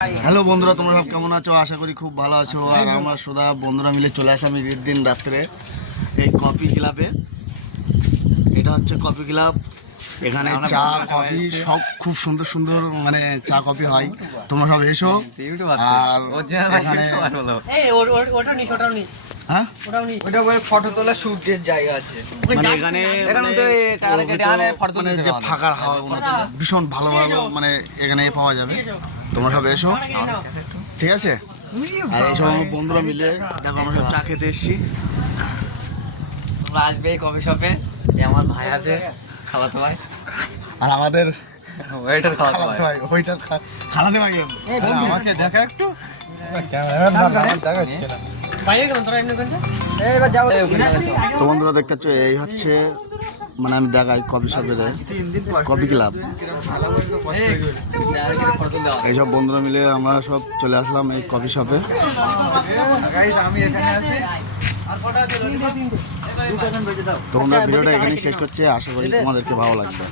Hello বন্ধুরা, তোমরা সব কেমন আছো? আশা করি খুব ভালো আছো। আর আমরা সদা বন্ধুরা মিলে চলে আসলাম ঈদের দিন রাত্রে এই কফি ক্লাবে। এটা হচ্ছে কফি ক্লাব। এখানে চা কফি সব খুব সুন্দর সুন্দর মানে চা কফি হয়। তোমরা সব এসো। আর এখানে হ্যাঁ ওটা বলে ফটো তোলা শুটের জায়গা আছে। মানে এখানে মানে যে ফাঁকার হাওয়া ভীষণ ভালো ভালো মানে এখানে পাওয়া যাবে। তোমরা সব এসো, ঠিক আছে? আর এই সব বন্ধুরা মিলে দেখো আমরা সব চা খেতে এসেছি। তোমরা আসবে এই কফি শপে। আমার ভাই আছে, খালাতো ভাই। আর আমাদের ওয়েটার খালাতো খালাতে ভাই। ভাই, ওইটা খালাতে ভাই বন্ধু। আমাকে দেখা একটু। তো বন্ধুরা দেখতে পাচ্ছ, এই হচ্ছে মানে আমি দেখাই কফি শপের কফি ক্লাব। এইসব বন্ধুরা মিলে আমরা সব চলে আসলাম এই কফি শপে। আমি এখানে আছি। তোমরা ভিডিওটা এখানেই শেষ করছি। আশা করি তোমাদেরকে ভালো লাগবে।